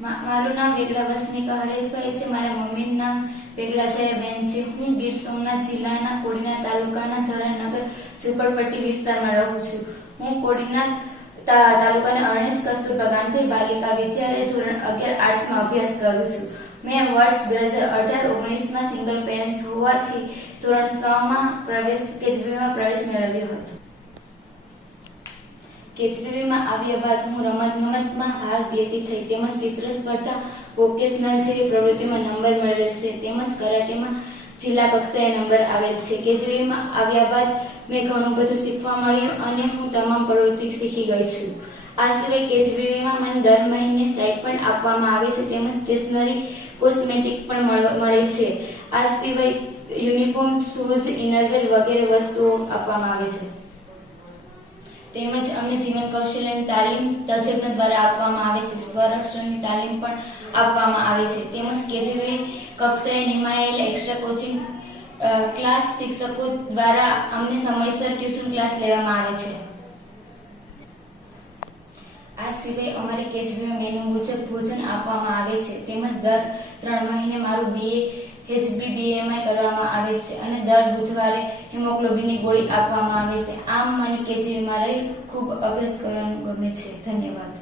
મારું નામ વેગડા વસનિકા હરેશભાઈ છે। મારા મમ્મીનું નામ વેગડા જયાબેન છે। હું ગીર સોમનાથ જિલ્લાના કોડીનાર તાલુકાના ધરણનગર ઝુંપડપટ્ટી વિસ્તારમાં રહું છું। હું કોડીનાર તાલુકાના અર્ણેશ કસ્તુરબા ગાંધી બાલિકા વિદ્યાલય ધોરણ 11 આર્ટ્સમાં અભ્યાસ કરું છું। મેં વર્ષ 2018-19માં સિંગલ પેરેન્ટ્સ હોવાથી ધોરણ 6માં કેજીબીમાં પ્રવેશ મેળવ્યો હતો। કેજીબીમાં આવ્યા બાદ હું રમતગમતમાં ભાગ લેતી થઈ તેમજ ચિત્ર સ્પર્ધા, વોકેશનલ જેવી પ્રવૃત્તિમાં નંબર મેળવેલ છે તેમજ કરાટેમાં જિલ્લા કક્ષાએ નંબર આવેલ છે। કેજીબીમાં આવ્યા બાદ મેં ઘણું બધું શીખવા મળ્યું અને હું તમામ પ્રવૃત્તિ શીખી ગઈ છું। આ સિવાય કેજીબીમાં મને દર મહિને સ્ટાઇપન્ડ આપવામાં આવે છે તેમજ સ્ટેશનરી, કોસ્મેટિક પણ મળે છે। આ સિવાય યુનિફોર્મ, શૂઝ, ઇનરવેર વગેરે વસ્તુઓ આપવામાં આવે છે। તેમજ અમને જીવન કૌશલ્યની તાલીમ તજજ્ઞ દ્વારા આપવામાં આવે છે। સ્વરક્ષણની તાલીમ પણ આપવામાં આવે છે તેમજ કેજીબી કક્ષાએ નિમાયેલ એક્સ્ટ્રા કોચિંગ ક્લાસ શિક્ષકો દ્વારા અમને સમયસર ટ્યુશન ક્લાસ લેવામાં આવે છે। આ સિવાય અમારી કેજીબીમાં મેનુ મુજબ ભોજન આપવામાં આવે છે તેમજ દર 3 મહિને મારું HbBMI કરવામાં આવે છે અને દર બુધવારે હિમોગ્લોબિનની ગોળી આપવામાં આવે છે। આમ મને કેજીબીમાં રહી ખૂબ અભ્યાસ કરવાનું ગમે છે। ધન્યવાદ।